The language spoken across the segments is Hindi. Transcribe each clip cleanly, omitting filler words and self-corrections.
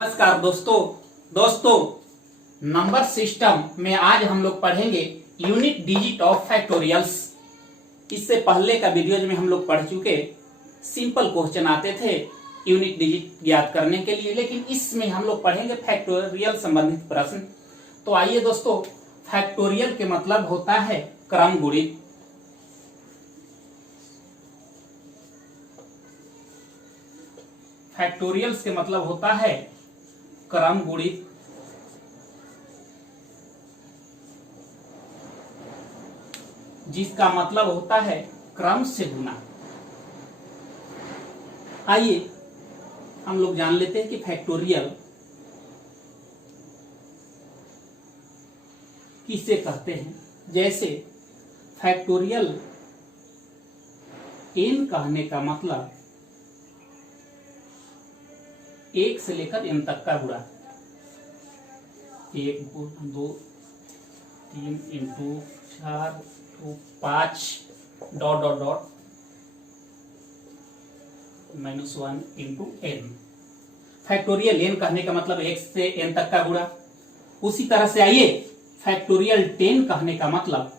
नमस्कार दोस्तों नंबर सिस्टम में आज हम लोग पढ़ेंगे यूनिट डिजिट ऑफ फैक्टोरियल्स। इससे पहले का वीडियोज में हम लोग पढ़ चुके सिंपल क्वेश्चन आते थे यूनिट डिजिट ज्ञात करने के लिए, लेकिन इसमें हम लोग पढ़ेंगे फैक्टोरियल संबंधित प्रश्न। तो आइए दोस्तों, फैक्टोरियल के मतलब होता है क्रम गुणित। फैक्टोरियल्स के मतलब होता है क्रम गुणित, जिसका मतलब होता है क्रम से गुना। आइए हम लोग जान लेते हैं कि फैक्टोरियल किसे कहते हैं। जैसे फैक्टोरियल n कहने का मतलब एक से लेकर n तक का गुणा, 1 2 3 इंटू 4 तो 5 dot dot dot -1 into n। Factorial n कहने का मतलब 1 से n तक का गुणा। उसी तरह से आइए फैक्टोरियल 10 कहने का मतलब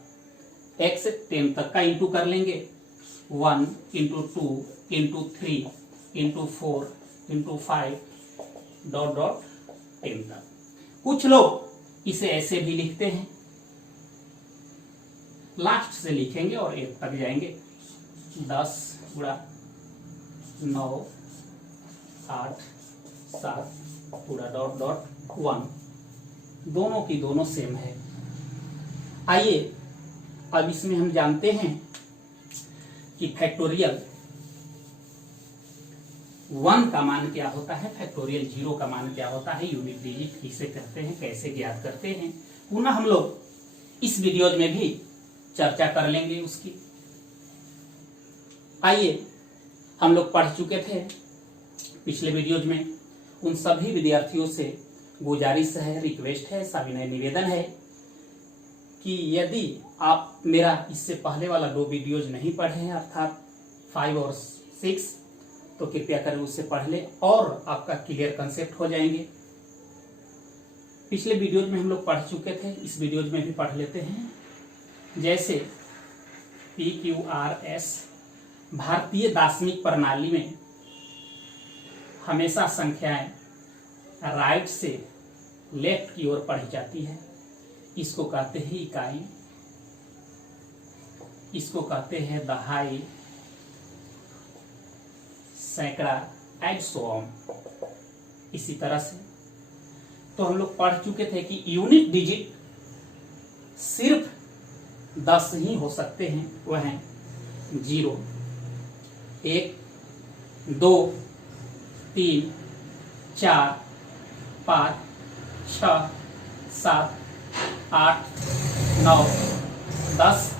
x से 10 तक का इंटू कर लेंगे, 1 into 2 into 3 into 4 into 5 dot dot 10 तक। कुछ लोग इसे ऐसे भी लिखते हैं, लास्ट से लिखेंगे और 1 तक जाएंगे, 10 गुणा 9 8 7 पूरा डॉट डॉट 1। दोनों की दोनों सेम है। आइए अब इसमें हम जानते हैं कि फैक्टोरियल 1 का मान क्या होता है, फैक्टोरियल 0 का मान क्या होता है, यूनिट डिजिट किसे कहते हैं, कैसे ज्ञात करते हैं। पुनः हम लोग इस वीडियो में भी चर्चा कर लेंगे उसकी। आइए, हम लोग पढ़ चुके थे पिछले वीडियोज में। उन सभी विद्यार्थियों से गुजारिश है, रिक्वेस्ट है, सविनय निवेदन है कि यदि आप मेरा इससे पहले वाला 2 वीडियोज नहीं पढ़े हैं, अर्थात 5 और 6, तो कृपया करें उससे पढ़ लें और आपका क्लियर कंसेप्ट हो जाएंगे। पिछले वीडियोज में हम लोग पढ़ चुके थे, इस वीडियोज में भी पढ़ लेते हैं। जैसे PQRS भारतीय दार्शनिक प्रणाली में हमेशा संख्याएं राइट से लेफ्ट की ओर पढ़ी जाती है। इसको कहते हैं इकाई, इसको कहते हैं दहाई, सैकड़ा एंड सो ऑन। इसी तरह से तो हम लोग पढ़ चुके थे कि यूनिट डिजिट सिर्फ 10 ही हो सकते हैं। वह हैं 0 1 2 3 4 5 6 7 8 9 10।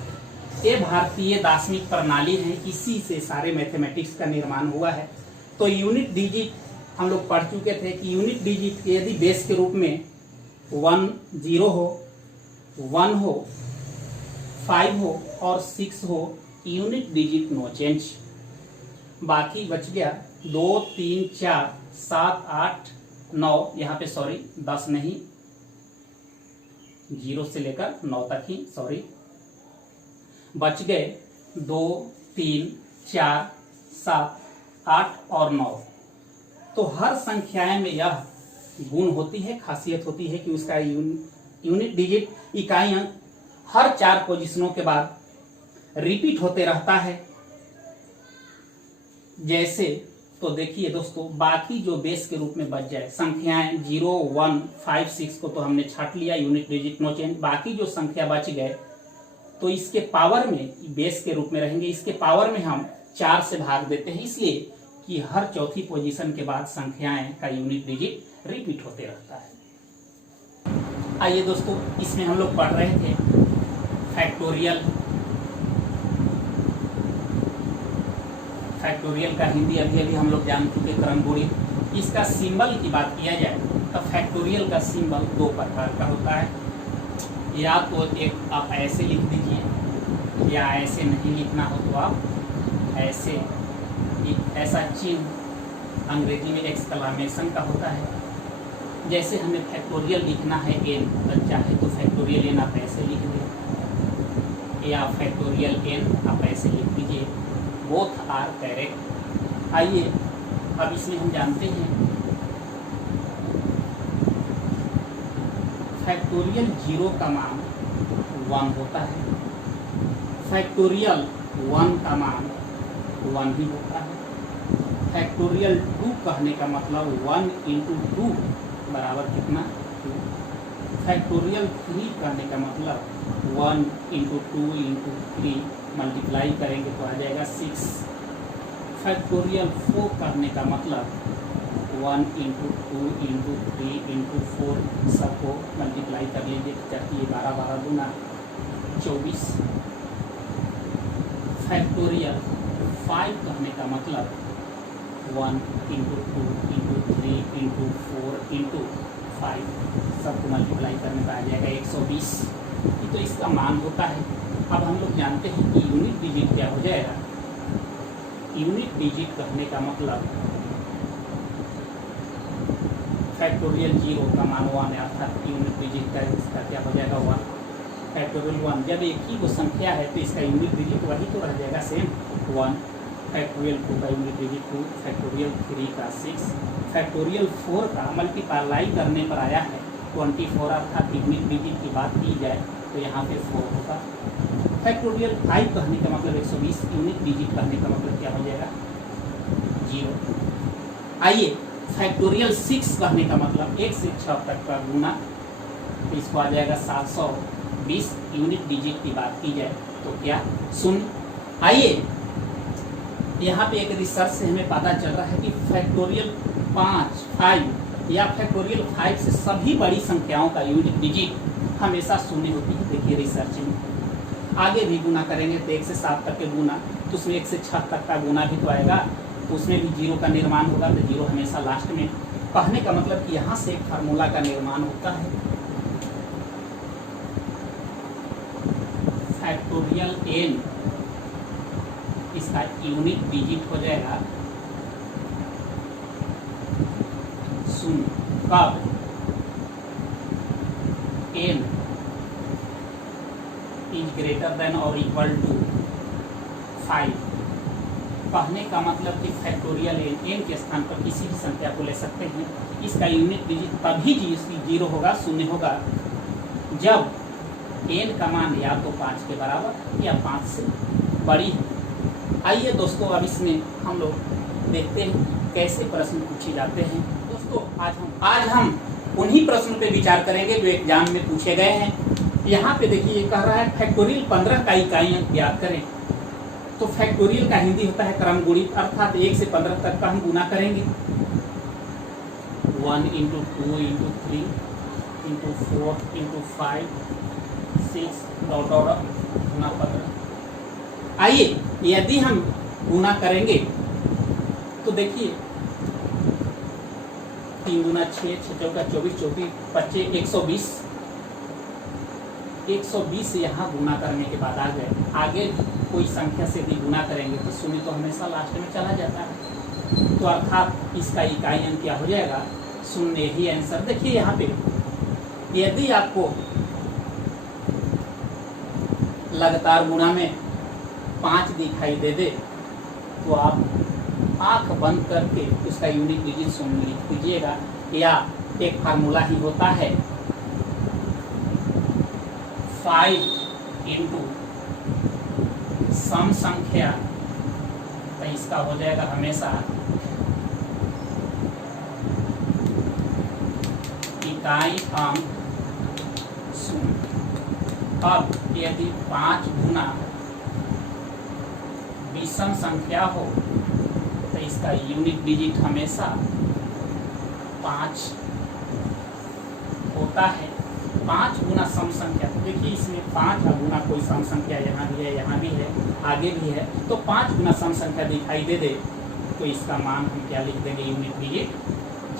ये भारतीय दार्शनिक प्रणाली है, इसी से सारे मैथमेटिक्स का निर्माण हुआ है। तो यूनिट डिजिट हम लोग पढ़ चुके थे कि यूनिट डिजिट यदि बेस के रूप में 1 0 हो, 1 हो, 5 हो और 6 हो, यूनिट डिजिट नो चेंज। बाकी बच गया 2 3 4 7 8 9, यहाँ पे सॉरी 10 नहीं, 0 से लेकर 9 तक ही, सॉरी बच गए 2 3 4 7 8 और 9। तो हर संख्याएं में यह गुण होती है, खासियत होती है कि उसका यूनिट डिजिट इकाई अंक हर 4 पोजीशनों के बाद रिपीट होते रहता है। जैसे तो देखिए दोस्तों, बाकी जो बेस के रूप में बच जाए संख्याएं 0 1 5 6 को तो हमने छाट लिया, यूनिट डिजिट नो चेंज। बाकी जो संख्या बच गए तो इसके पावर में बेस के रूप में रहेंगे, इसके पावर में हम 4 से भाग देते हैं, इसलिए कि हर चौथी पोजीशन के बाद संख्याएं का यूनिट डिजिट रिपीट होते रहता है। आइए दोस्तों, इसमें हम लोग पढ़ रहे थे फैक्टोरियल। फैक्टोरियल का हिंदी अभी अभी हम लोग जान चुके, क्रम गुणित। इसका सिंबल की बात किया जाए तो फैक्टोरियल का सिंबल 2 प्रकार का होता है। या तो एक आप ऐसे लिख दीजिए, या ऐसे नहीं लिखना हो तो आप ऐसे, ऐसा चिन्ह अंग्रेजी में एक्सक्लेमेशन का होता है, जैसे हमें फैक्टोरियल लिखना है n, तो चाहे तो फैक्टोरियल n आप ऐसे लिख दें या फैक्टोरियल n आप ऐसे लिख दीजिए, बोथ आर करेक्ट। आइए अब इसमें हम जानते हैं फैक्टोरियल 0 का मान 1 होता है, फैक्टोरियल 1 का मान 1 ही होता है, फैक्टोरियल 2 कहने का मतलब 1 इंटू 2 बराबर कितना 2, फैक्टोरियल 3 कहने का मतलब 1 इंटू 2 इंटू 3 मल्टीप्लाई करेंगे तो आ जाएगा 6, फैक्टोरियल 4 कहने का मतलब 1 इंटू 2 इंटू 3 इंटू 4 सबको मल्टीप्लाई कर लीजिए तो जाती है 12 12 दूना 24, फैक्टोरियल 5 कहने का मतलब 1 इंटू 2 इंटू 3 इंटू 4 इंटू 5 सबको मल्टीप्लाई करने पर आ जाएगा 120। ये तो इसका मान होता है। अब हम लोग जानते हैं कि यूनिट डिजिट क्या हो जाएगा। यूनिट डिजिट कहने का मतलब फैक्टोरियल 0 का मान 1 है, अर्थात यूनिट डिजिट का इसका क्या हो जाएगा 1, फैक्टोरियल 1 जब एक ही वो संख्या है तो इसका यूनिट डिजिट वही तो रह जाएगा सेम 1, फैक्टोरियल 2 का यूनिट डिजिट 2, फैक्टोरियल 3 का 6, फैक्टोरियल 4 का मल्टीप्लाई करने पर आया है 24, अर्थात यूनिट डिजिट की बात की जाए तो यहाँ पे 4 होगा, फैक्टोरियल 5 कहने का मतलब 120, यूनिट डिजिट कहने का मतलब क्या हो जाएगा 0। आइए फैक्टोरियल 6 कहने का मतलब 1 से 6 तक का गुना, तो इसको आ जाएगा 720, यूनिट डिजिट की बात की जाए तो क्या 0। आइए यहाँ पे एक रिसर्च से हमें पता चल रहा है कि फैक्टोरियल 5 या फैक्टोरियल 5 से सभी बड़ी संख्याओं का यूनिट डिजिट हमेशा 0 होती है। देखिए रिसर्च में आगे भी गुना करेंगे तो 1 से 7 तक के गुना, तो उसमें 1 से 6 तक का गुना भी तो आएगा, तो उसमें भी 0 का निर्माण होगा, तो 0 हमेशा लास्ट में। कहने का मतलब कि यहाँ से एक फार्मूला का निर्माण होता है, फैक्टोरियल n इसका यूनिट डिजिट हो जाएगा 0, कब n इज ग्रेटर देन और इक्वल टू 5। कहने का मतलब कि फैक्टोरियल n के स्थान पर किसी भी संख्या को ले सकते हैं, इसका यूनिट डिजिट तभी 0 होगा 0 होगा जब n का मान या तो 5 के बराबर या 5 से बड़ी है। आइए दोस्तों अब इसमें हम लोग देखते हैं कैसे प्रश्न पूछे जाते हैं। दोस्तों आज हम उन्हीं प्रश्न पे विचार करेंगे जो एग्जाम में पूछे गए हैं। यहाँ पे देखिए ये कह रहा है फैक्टोरियल 15 का इकाई अंक ज्ञात करें, तो फैक्टोरियल का हिंदी होता है क्रम गुणित, अर्थात 1 से 15 तक का हम गुना करेंगे, 1 इंटू 2 इंटू 3 इंटू 4 इंटू 5 6 गुना 15। आइए यदि हम गुना करेंगे तो देखिए 3 गुना 6 6 चौका 24 24 25 120 120 यहाँ गुना करने के बाद आ गए, आगे कोई संख्या से भी गुना करेंगे तो 0 तो हमेशा लास्ट में चला जाता है, तो अर्थात इसका इकाई अंक क्या हो जाएगा 0 ही आंसर। देखिए यहाँ पे यदि आपको लगातार गुणा में 5 दिखाई दे दे तो आप आंख बंद करके उसका यूनिट डिजिट 0 लिख दीजिएगा, या एक फार्मूला ही होता है 5 इंटू सम संख्या, तो इसका हो जाएगा हमेशा इकाई अंक 0। अब यदि 5 गुना विषम संख्या हो तो इसका यूनिट डिजिट हमेशा 5 होता है। 5 गुना सम संख्या, तो देखिए इसमें 5 गुना कोई सम संख्या यहाँ भी है, यहाँ भी है, आगे भी है, तो 5 गुना सम संख्या दिखाई दे दे तो इसका मान हम क्या लिख देंगे यूनिट डिजिट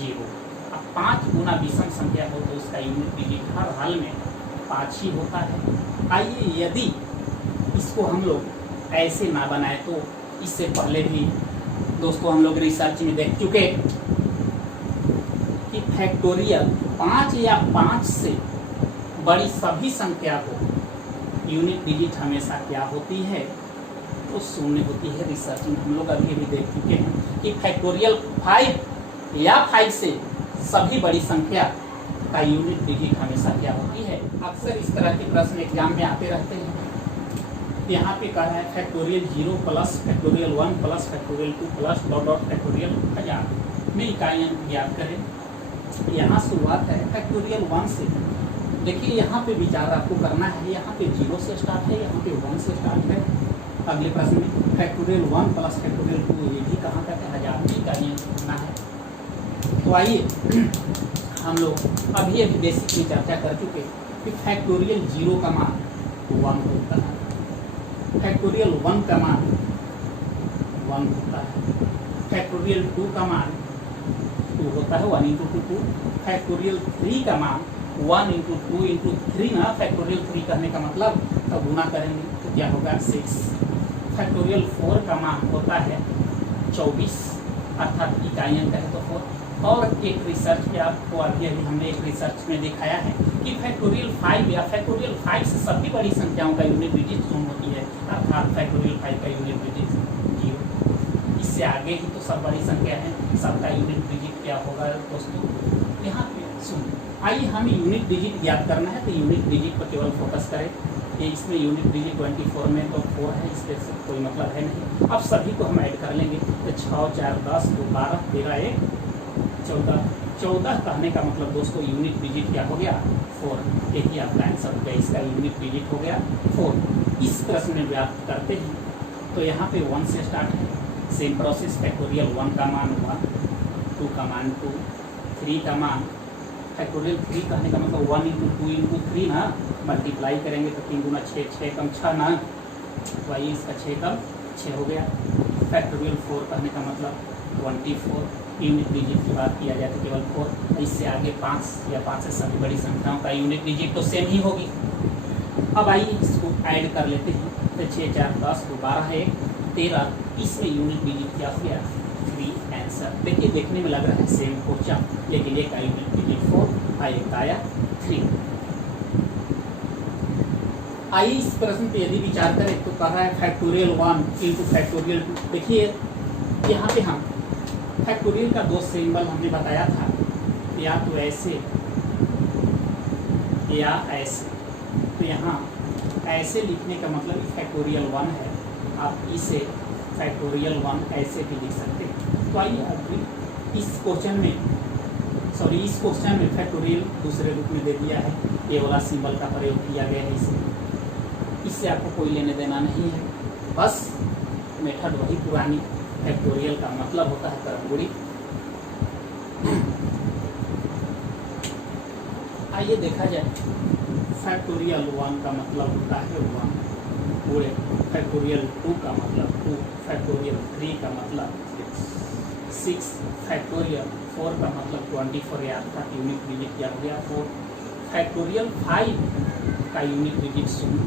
0। अब 5 गुना विषम संख्या हो तो उसका यूनिट डिजिट हर हाल में 5 ही होता है। आइए यदि इसको हम लोग ऐसे ना बनाए तो इससे पहले भी दोस्तों हम लोग रिसर्च में देख चुके कि कि फैक्टोरियल 5 या 5 से बड़ी सभी संख्या को यूनिट डिजिट हमेशा क्या होती है, तो शून्य होती है। रिसर्च में हम लोग अभी देख चुके हैं कि फैक्टोरियल 5 या 5 से सभी बड़ी संख्या का यूनिट डिजिट हमेशा क्या होती है। अक्सर इस तरह के प्रश्न एग्जाम में आते रहते हैं। यहाँ पे कहा है factorial 0 plus factorial 1 plus factorial 2 plus dot dot factorial 1000 में इकाइयाँ ज्ञात करें। यहाँ शुरुआत है फैक्टोरियल 1 से। देखिए यहाँ पे विचार आपको करना है, यहाँ पे 0 से स्टार्ट है, यहाँ पे 1 से स्टार्ट है। अगले प्रश्न में फैक्टोरियल 1 प्लस फैक्टोरियल 2 ये भी कहाँ तक है, 1000 में इकाइयाँ करना है। तो आइए हम लोग अभी बेसिक में चर्चा कर चुके कि फैक्टोरियल 0 का मान 1 होता है, फैक्टोरियल 1 का मान 1 होता है, फैक्टोरियल 2 का मान 2 होता है, 1 × 2, फैक्टोरियल 3 का मान 1 × 2 × 3 ना, फैक्टोरियल 3 करने का मतलब तब गुना करेंगे तो क्या होगा 6। फैक्टोरियल 4 का मान होता है 24, अर्थात इकाइयाँ कहें तो 4। और एक रिसर्च में आपको अभी हमने एक रिसर्च में दिखाया है कि फैक्टोरियल 5 या फैक्टोरियल 5 से सभी बड़ी संख्याओं का यूनिट डिजिट शून्य होती है, अर्थात फैक्टोरियल 5 का यूनिट डिजिट 0। इससे आगे ही तो सब बड़ी संख्या है, सबका यूनिट डिजिट क्या होगा दोस्तों, यहाँ पे शून्य। आइए हमें यूनिट डिजिट ज्ञात करना है, तो यूनिट डिजिट पर केवल फोकस करें। ये इसमें यूनिट डिजिट 24 में तो 4 है, इससे कोई मतलब है नहीं। अब सभी को हम ऐड कर लेंगे तो 6, 4, 10, 2, 12, 13, 1, 14। 14 कहने का मतलब दोस्तों यूनिट डिजिट क्या हो गया 4। देखिए आपका आंसर हो गया, इसका यूनिट डिजिट हो गया 4। इस प्रश्न में व्याप्त करते हैं तो यहाँ पे 1 से स्टार्ट है, सेम प्रोसेस। फैक्टोरियल 1 का मान 1, 2 का मान 2, 3 का मान फैक्टोरियल 3 कहने का मतलब 1 × 2 × 3 ना, मल्टीप्लाई करेंगे तो 3 × 6, 6 कम 6 ना, तो आइए इसका 6 कम 6 हो गया। फैक्टोरियल 4 कहने का मतलब 24, यूनिट डिजिट की बात किया जाए तो केवल 4। इससे आगे 5 या 5 से सभी बड़ी संख्याओं का यूनिट डिजिट तो सेम ही होगी। अब आइए इसको ऐड कर लेते हैं तो 6, 4, 10, 2, 12, 1, 13। इसमें यूनिट डिजिट क्या हो गया 3। आंसर देखिए देखने में लग रहा है सेम क्वेश्चन, लेकिन एक का यूनिट डिजिट 4 और एक आया 3। आइए इस प्रश्न पे यदि विचार करें तो कह रहा है फैक्टोरियल 1 × फैक्टोरियल 2। देखिए यहाँ पे हम फैक्टोरियल का 2 सिंबल हमने बताया था, या तो ऐसे या ऐसे। तो यहाँ ऐसे लिखने का मतलब फैक्टोरियल 1 है, आप इसे फैक्टोरियल 1 ऐसे भी लिख सकते हैं। तो आइए अभी इस क्वेश्चन में फैक्टोरियल दूसरे रूप में दे दिया है, ये वाला सिंबल का प्रयोग किया गया है। इससे आपको कोई लेने देना नहीं है, बस मेथड वही पुरानी। फैक्टोरियल का मतलब होता है क्रमगुणी। आइए देखा जाए, फैक्टोरियल 1 का मतलब होता है 1 पूरे, फैक्टोरियल 2 का मतलब 2, फैक्टोरियल 3 का मतलब 6, फैक्टोरियल 4 का मतलब 24 या अर्थात यूनिट डिजिट क्या हो गया 4। फैक्टोरियल 5 का यूनिट डिजिट 0,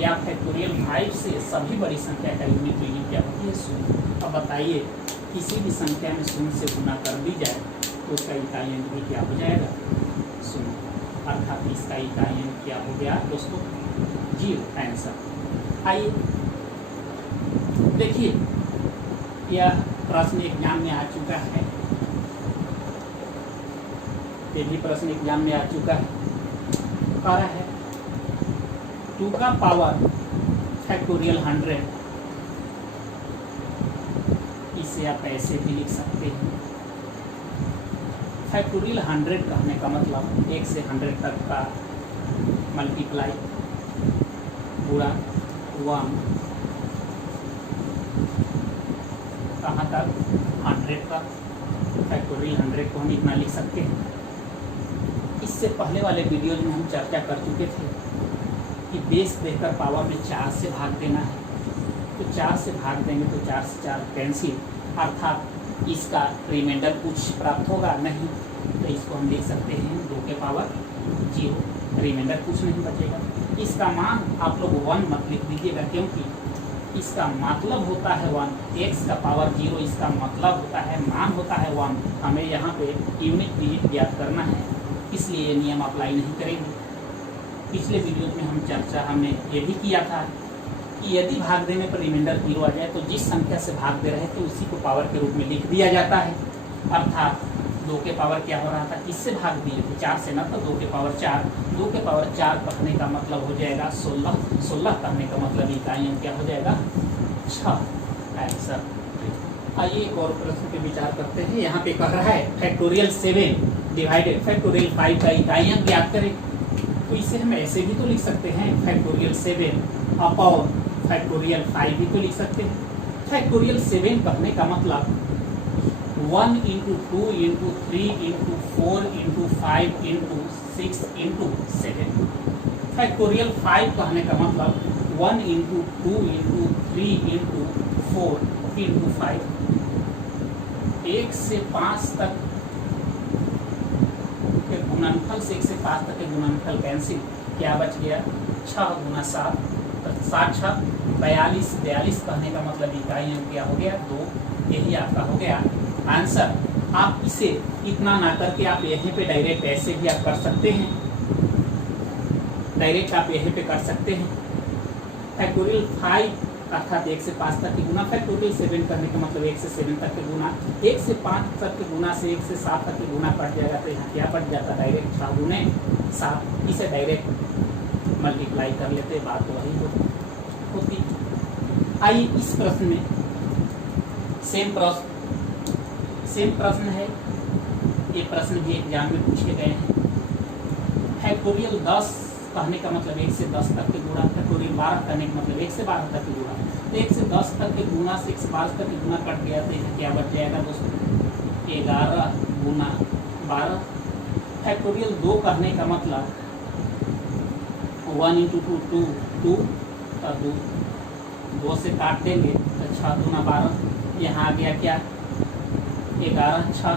या फैक्टोरियल 5 से सभी बड़ी संख्या का यूनिट डिजिट क्या होती है 0। अब बताइए किसी भी संख्या में 0 से गुना कर दी जाए तो उसका इकाई अंक भी क्या हो जाएगा 0, अर्थात इसका इकाई अंक क्या हो गया दोस्तों 0। आंसर आइए देखिए, यह प्रश्न एग्जाम में आ चुका है, ये भी प्रश्न एग्जाम में आ चुका है। कह रहा है 2 का पावर फैक्टोरियल 100, इसे आप ऐसे भी लिख सकते हैं। फैक्टोरियल 100 कहने का मतलब 1 से 100 तक का मल्टीप्लाई पूरा 1 कहाँ तक 100 तक, फैक्टोरियल 100 को हम इतना लिख सकते हैं। इससे पहले वाले वीडियोज में हम चर्चा कर चुके थे कि बेस देकर पावर में 4 से भाग देना है, तो 4 से भाग देंगे तो 4 से 4 कैंसिल, अर्थात इसका रिमाइंडर कुछ प्राप्त होगा नहीं, तो इसको हम लिख सकते हैं 2 के पावर 0, रिमाइंडर कुछ नहीं बचेगा। इसका मान आप लोग 1 मत लिख दीजिएगा, क्योंकि इसका मतलब होता है 1, x का पावर 0 इसका मतलब होता है मान होता है 1। हमें यहाँ पे यूनिट डिजिट ज्ञात करना है, इसलिए ये नियम अप्लाई नहीं करेंगे। पिछले वीडियो में हमने ये भी किया था कि यदि भाग देने पर रिमाइंडर 0 आ जाए तो जिस संख्या से भाग दे रहे थे उसी को पावर के रूप में लिख दिया जाता है। अर्थात 2 के पावर क्या हो रहा था, किससे भाग दिए थे, 4 से ना, तो 2 के पावर 4। 2 के पावर 4 कहने का मतलब हो जाएगा 16। 16 कहने का मतलब इकाइयाँ क्या हो जाएगा 6। आंसर। आइए एक और प्रश्न पे विचार करते हैं। यहाँ पे कह रहा है फैक्टोरियल 7 डिवाइडेड फैक्टोरियल 5 का इकाइयाँ ज्ञात करें। तो इसे हम ऐसे भी तो लिख सकते हैं, फैक्टोरियल 7 अपॉन फैक्टोरियल 5 भी तो लिख सकते हैं। फैक्टोरियल 7 कहने का मतलब 1 into 2 into 3 into 4 into 5 into 6 into 7। Factorial 5 कहने का मतलब 1 इंटू 2 इंटू 3 इंटू 4 इंटू 5। 1 से 5 तक के गुणनफल से 1 से 5 तक के गुणनफल कैंसिल, क्या बच गया 6 गुना 7, 7 6 42। 42 कहने का मतलब इकाइयाँ क्या हो गया 2। यही आपका हो गया आंसर। आप इसे इतना ना करके आप यहीं पे डायरेक्ट ऐसे भी आप कर सकते हैं, डायरेक्ट आप यहीं पे कर सकते हैं। फैक्टोरियल 5 अर्थात 1 से 5 तक के गुना, फैक्टोरियल 7 करने का मतलब 1 से 7 तक के गुना। 1 से 5 तक के गुना से 1 से 7 तक के गुना कट जाएगा, तो यहाँ क्या कट जाता है डायरेक्ट 6 गुने 7। इसे डायरेक्ट मल्टीप्लाई कर लेते, बात तो वही होती। आइए इस प्रश्न में सेम प्रश्न है, ये प्रश्न भी एग्जाम में पूछे गए हैं। फैक्टोरियल 10 कहने का मतलब 1 से 10 तक के गुणा, फैक्टोरियल 12 कहने का मतलब 1 से 12 तक के गुणा। तो 1 से 10 तक के गुणा से 1 से 12 तक के गुणा कट गया, तो यहाँ क्या बच जाएगा दोस्तों 11 गुना 12। फैक्टोरियल 2 कहने का मतलब 1 इंटू 2 2 2 और 2 से काट देंगे तो 6 गुना 12। यहाँ आ गया क्या 11 6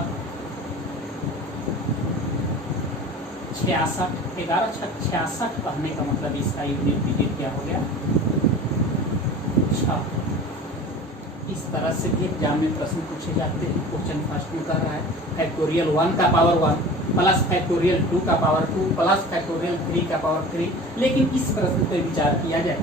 66। 11 6 66 कहने का मतलब इसका यूनिट डिजिट क्या हो गया 6। इस तरह से भी एग्जाम में प्रश्न पूछे जाते हैं। क्वेश्चन फर्स्ट में कर रहा है फैक्टोरियल 1 का पावर 1 प्लस फैक्टोरियल 2 का पावर 2 प्लस फैक्टोरियल 3 का पावर 3। लेकिन इस प्रश्न पर विचार किया जाए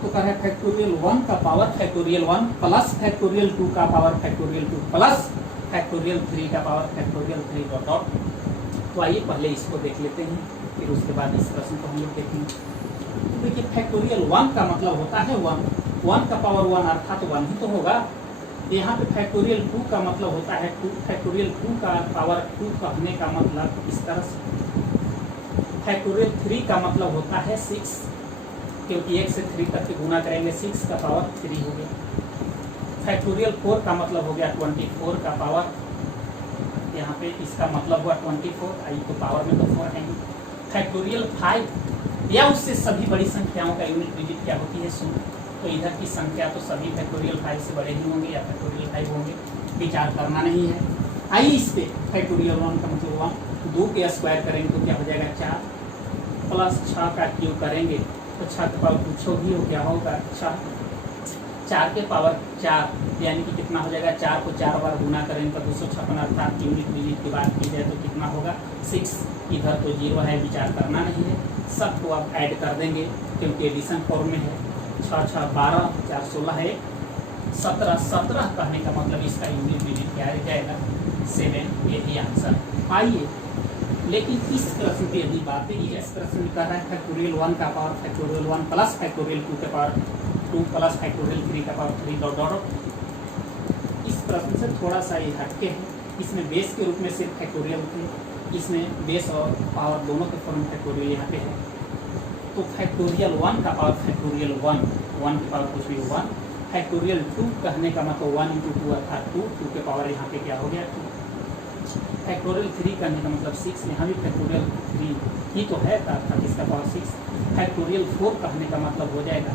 तो कह रहा है फैक्टोरियल 1 का पावर फैक्टोरियल 1 प्लस फैक्टोरियल 2 का पावर फैक्टोरियल 2 प्लस फैक्टोरियल 3 का पावर फैक्टोरियल 3 डॉट डॉट। तो आइए पहले इसको देख लेते हैं, फिर उसके बाद इस प्रश्न को हम लोग देखेंगे। तो देखिए फैक्टोरियल 1 का मतलब होता है 1 का पावर 1 अर्थात 1 ही तो होगा। यहाँ पे फैक्टोरियल 2 का मतलब होता है 2। फैक्टोरियल 2 का पावर 2 कहने का मतलब इस तरह से। फैक्टोरियल 3 का मतलब होता है 6, क्योंकि 1 से 3 तक के गुना करेंगे 6 का पावर 3 हो गया। फैक्टोरियल 4 का मतलब हो गया 24 का पावर, यहाँ पे इसका मतलब हुआ 24। आई तो पावर में तो 4 है। फैक्टोरियल 5 या उससे सभी बड़ी संख्याओं का यूनिट डिजिट क्या होती है 0। तो इधर की संख्या तो सभी फैक्टोरियल 5 से बड़े ही होंगे या फैक्टोरियल 5 होंगे, विचार करना नहीं है। आइए इस पे फैक्टोरियल 1 का मतलब 1, 2 के स्क्वायर करेंगे तो क्या हो जाएगा 4, प्लस 6 का क्यूब करेंगे तो 6 के पावर पूछो भी हो क्या होगा 6। 4 के पावर 4 यानी कि कितना हो जाएगा, 4 को 4 बार गुना करेंगे तो 256 अर्थात यूनिट डिजिट की बात की जाए तो कितना होगा 6। इधर तो 0 है, विचार करना नहीं है, सबको आप ऐड कर देंगे क्योंकि एडिशन फॉर्म में है। 6 6 12 4 16 है 17। 17 कहने का मतलब इसका यूनिट डिजिट क्या आ जाएगा 7। यही आंसर। आइए लेकिन इस प्रश्न की यदि बात की जाए, इस प्रश्न में कह रहा है फैक्टोरियल 1 का पावर फैक्टोरियल 1 प्लस फैक्टोरियल 2 के पावर 2 प्लस फैक्टोरियल 3 का पावर 3 डॉट डॉट। इस प्रश्न से थोड़ा सा ये हटके है, इसमें बेस के रूप में सिर्फ फैक्टोरियल थे, इसमें बेस और पावर दोनों के फॉर्म फैक्टोरियल यहाँ पे है। तो फैक्टोरियल 1 का पावर फैक्टोरियल 1 की पावर कुछ भी 1। फैक्टोरियल 2 कहने का मतलब 1 इंटू 2 अर्थात 2 के पावर यहाँ पे क्या हो गया 2। फैक्टोरियल 3 करने का मतलब 6, यहाँ भी फैक्टोरियल 3 ही तो है अर्थात इसका पावर 6। फैक्टोरियल 4 कहने का मतलब हो जाएगा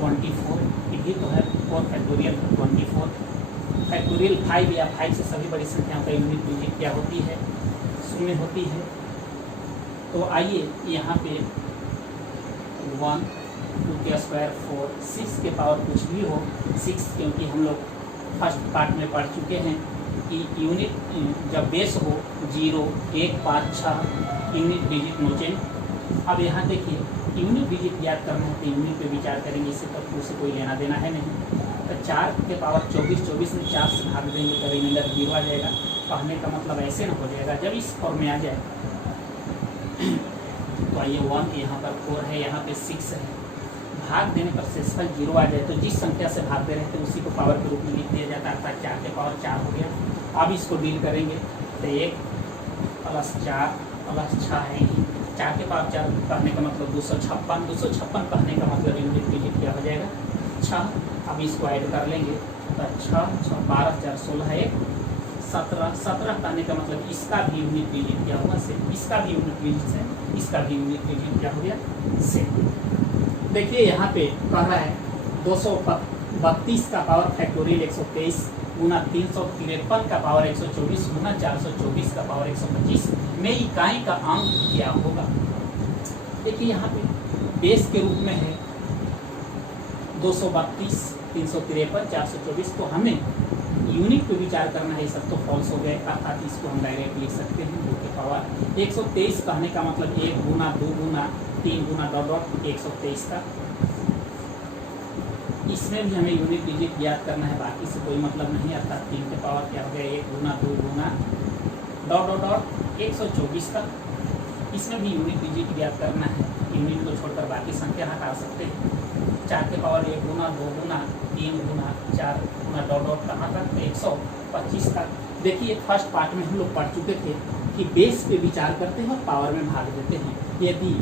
24, ये भी तो है 4 फैक्टोरियल 24। फैक्टोरियल 5 या 5 से सभी बड़ी संख्याओं का यूनिट डिजिट क्या होती है 0 होती है। तो आइए यहाँ पे 1 2 के स्क्वायर 4, 6 के पावर कुछ भी हो 6, क्योंकि हम लोग फर्स्ट पार्ट में पढ़ चुके हैं कि यूनिट जब बेस हो 0, 1, 5, 6 यूनिट डिजिट नो चेंज। अब यहाँ देखिए यूनिट डिजिट याद करना है तो यूनिट पे विचार करेंगे, इससे तक उससे कोई लेना देना है नहीं। तो 4 के पावर 24, 24 में 4 से भाग देंगे तो रिमाइंडर 0 आ जाएगा। कहने का मतलब ऐसे ना हो जाएगा, जब इस फॉर्म में आ जाए तो आइए 1 यहाँ पर 4 है, यहाँ पे 6 है, भाग देने पर शेषफल 0 आ जाए तो जिस संख्या से भाग दे रहे थे उसी को पावर के रूप में लिख दिया जाता है, अर्थात 4 के पावर 4 हो गया। अब इसको डील करेंगे तो 1 + 4 + 6 है, 4 के पावर 4 कहने का मतलब 256, 256 कहने का मतलब यूनिट डिजिट क्या हो जाएगा 6। अब इसको ऐड कर लेंगे तो 6, 6, 12, 4, 16, 1, 17, 17 कहने का मतलब इसका भी यूनिट डिजिट क्या होगा 6, इसका भी यूनिट डिजिट है, इसका भी यूनिट डिजिट क्या हो गया 6। देखिए यहाँ पे कह रहा है 232 का पावर फैक्टोरियल 123 गुना 353 का पावर 124 गुना 424 का पावर 125 में इकाई का अंक क्या होगा। देखिए यहाँ पे बेस के रूप में है 232, 353, 424, तो हमें यूनिट पे विचार करना है, सब तो फॉल्स हो गए, अर्थात इसको हम डायरेक्ट लिख सकते हैं 2 के पावर 123 कहने का मतलब 1 गुना 2 गुना 3 गुना डॉट 123 का। इसमें भी हमें यूनिट डिजिट याद करना है, बाकी से कोई मतलब नहीं, अर्थात 3 के पावर क्या हो गया 1 गुना 2 गुना डॉट 124 का। इसमें भी यूनिट डिजिट याद करना है, यूनिट को छोड़कर बाकी संख्या हटा सकते हैं। 4 के पावर 1 गुना 2 गुना 3 गुना 4 गुना डॉट कहाँ तक 125 तक। देखिए फर्स्ट पार्ट में हम लोग पढ़ चुके थे कि बेस पे विचार करते हैं और पावर में भाग देते हैं। यदि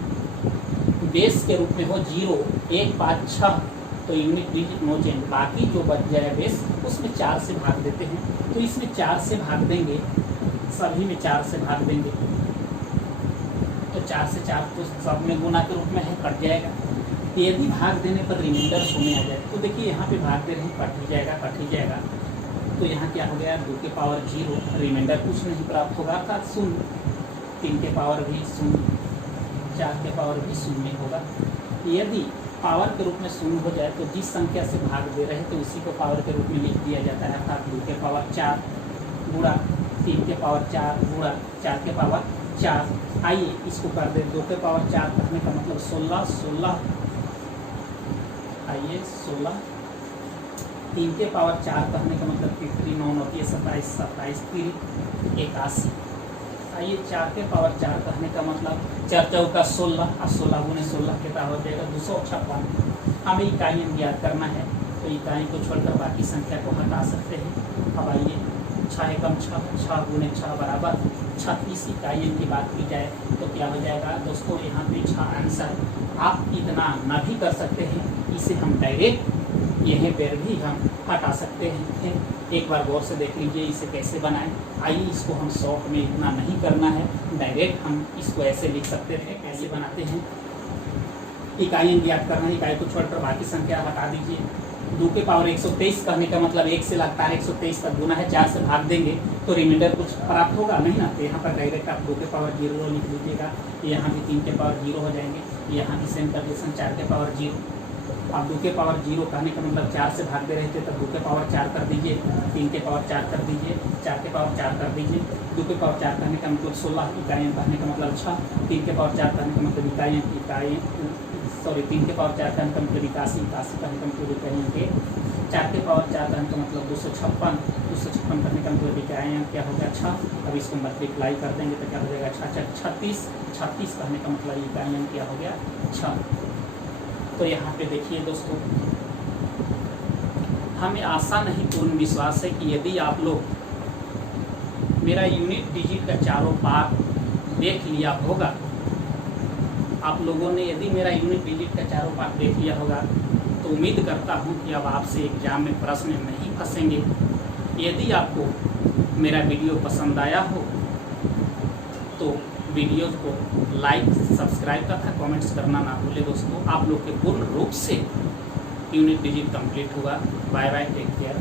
बेस के रूप में हो 0, 1, 5, 6 तो यूनिट डिजिट नो चेंज, बाकी जो बच जाए बेस उसमें 4 से भाग देते हैं। तो इसमें 4 से भाग देंगे, सभी में 4 से भाग देंगे तो 4 से 4 तो सब में गुना के रूप में है, कट जाएगा। यदि भाग देने पर रिमाइंडर 0 आ जाए तो देखिए यहाँ पे भाग दे रहे हैं, कट ही जाएगा। तो यहाँ क्या हो गया 2 के पावर 0, रिमाइंडर कुछ नहीं प्राप्त होगा, अर्थात 0। 3 के पावर भी 0, 4 के पावर भी 0 होगा। यदि पावर के रूप में 0 हो जाए तो जिस संख्या से भाग दे रहे तो उसी को पावर के रूप में लिख दिया जाता है, अर्थात 2 के पावर 4 गुणा 3 के पावर 4 गुणा 4 के पावर 4। आइए इसको कर दे 2 के पावर 4 कहने का मतलब 16, 16 आइए 16, 3 के पावर 4 कहने का मतलब 53, 9 होती है 27, 27 3 81। आइए 4 के पावर 4 कहने का मतलब 4 चौका 16 और 16 गुने 16 कितना हो जाएगा 256। हमें इकाई याद करना है तो इकाई को छोड़कर बाकी संख्या को हटा सकते हैं। अब आइए 6 एकम 6, 6 गुने 6 बराबर 36 इकाई की बात की जाए तो क्या हो जाएगा दोस्तों, यहाँ पे 6 आंसर। आप इतना ना भी कर सकते हैं, इसे हम डायरेक्ट यहीं पर भी हम हटा सकते हैं। एक बार गौर से देख लीजिए इसे कैसे बनाएं। आइए इसको हम शॉर्ट में इतना नहीं करना है, डायरेक्ट हम इसको ऐसे लिख सकते हैं। कैसे बनाते हैं, इकाई याद करना है, इकाई को छोड़कर बाकी संख्या हटा दीजिए। 2 के पावर 123 कहने का मतलब 1 से लगातार 123 तक गुना है, 4 से भाग देंगे तो रिमाइंडर कुछ प्राप्त होगा नहीं ना। तो यहाँ पर डायरेक्ट आप 2 के पावर 0 लिख लीजिएगा, यहाँ भी 3 के पावर 0 हो जाएंगे, यहाँ भी सेम कंडीशन 4 के पावर 0। अब 2 के पावर 0 कहने का मतलब 4 से भाग दे रहे थे, तब 2 के पावर 4 कर दीजिए, 3 के पावर 4 कर दीजिए, 4 के पावर 4 कर दीजिए। 2 के पावर 4 कहने का मतलब 16 इकाइयाँ कहने का मतलब 6, 3 के पावर 4 कहने का मतलब इकाइयाँ 3 के पावर 4 कहने का मतलब 81, 81 कहने का मतलब इकाइयाँ के 4 के पावर 4 कहने का मतलब 256, 256 कहने का मतलब इकाइयाँ क्या हो गया 6। अब इसको मल्टीप्लाई कर देंगे तो क्या हो जाएगा 36, 36 कहने का मतलब इकाइयाँ क्या हो गया 6। तो यहाँ पे देखिए दोस्तों, हमें आशा नहीं पूर्ण विश्वास है कि यदि आप लोग मेरा यूनिट डिजिट का चारों पार्ट देख लिया होगा, आप लोगों ने यदि मेरा यूनिट डिजिट का चारों पार्ट देख लिया होगा तो उम्मीद करता हूँ कि अब आपसे एग्जाम में प्रश्न नहीं फंसेंगे। यदि आपको मेरा वीडियो पसंद आया हो तो वीडियो को लाइक सब्सक्राइब तथा कमेंट्स करना ना भूले दोस्तों। आप लोग के पूर्ण रूप से यूनिट डिजिट कंप्लीट हुआ। Bye bye, take care.